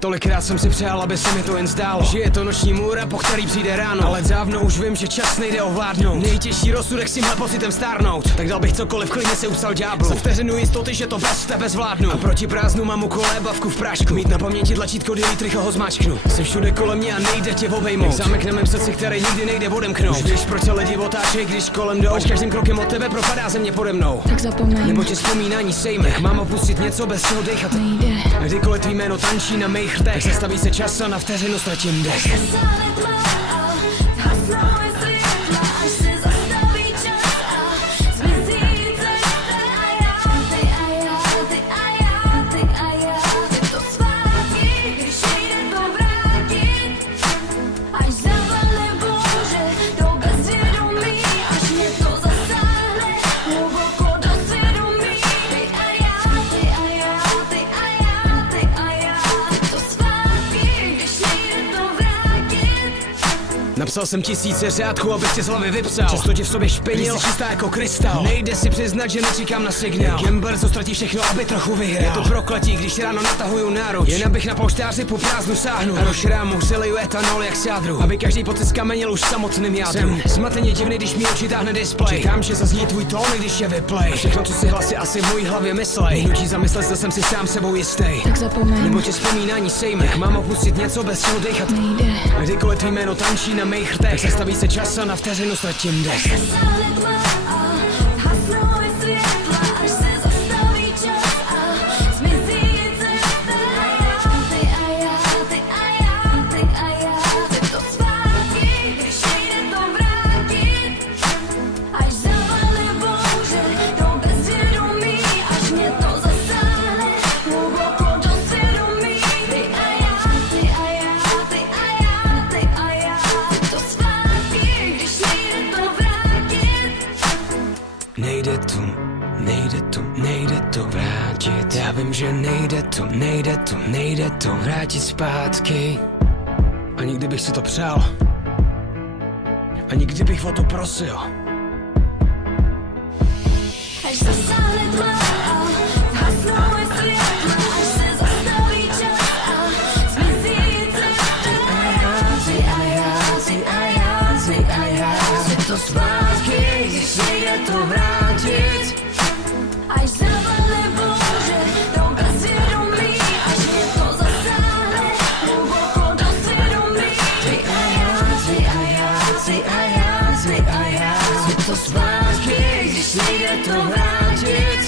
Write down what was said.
Tolikrát jsem si přál, aby se mi to jen zdálo, že je to noční můra, po který přijde ráno. Ale dávno už vím, že čas nejde ovládnout. Nejtěžší rozsudek s tímhle pocitem stárnout. Tak dal bych cokoliv, klidně se upsal ďáblu. Za vteřinu jistoty, že to bez tebe zvládnu. A proti prázdnu mám u kolébavku v prášku. Mít na paměti tlačítko delete, rychle ho zmáčknu. Jsi všude kolem mě a nejde tě obejmout. Zámek na mém srdci, který nikdy nejde odemknout. Už víš, proč se lidi otáčej, když kolem jdou. Až každým krokem od tebe propadá země pode mnou. Tak zapomeň, nebo tě vzpomínání sejme. Mám opustit něco, bez čeho dechat nejde. Kdykoliv tvý jméno tančí na mých rtech, zastaví se čas a na vteřinu ztratím dech. Napsal jsem tisíce řádků, abych tě z hlavy vypsal. Přesto tě v sobě špinil, jsi čistá jako krystal. Nejde si přiznat, že nečekám na signál. Gamber, co ztratí všechno, aby trochu vyhrál. Je to prokletí, když ráno natahuju náruč. Jen abych na polštáři po prázdnu sáhnu. A do šrámu přeliju etanol jak sádru. Aby každý pocit skameněl už samotným jádru. Jsem zmateně divný, když mi oči táhne display. Čekám, že zazní tvůj tón, když je vyplay. A všechno, co si hlasy asi v mojí hlavě myslej. Nutí zamyslet, zda jsem si sám sebou jistý. Tak zapomeň, nebo tě vzpomínání sejme. Mám opustit něco, bez čeho dechat nejde. Kdykoliv tvý jméno tančí na mých rtech, zastaví se čas a na vteřinu ztratím dech. Nejde to vrátit. Já vím, že nejde to vrátit zpátky. Ani kdybych si to přál, ani kdybych o to prosil. Až zasáhne tma a zhasnou je světla, až se zastaví čas a zmizí cesta. A já chci to zpátky, když nejde to vrátit. Až zavale bouře do bezvědomí, až mě to zasáhne hluboko do svědomí. Ty a já chci to zpátky, když nejde to vrátit.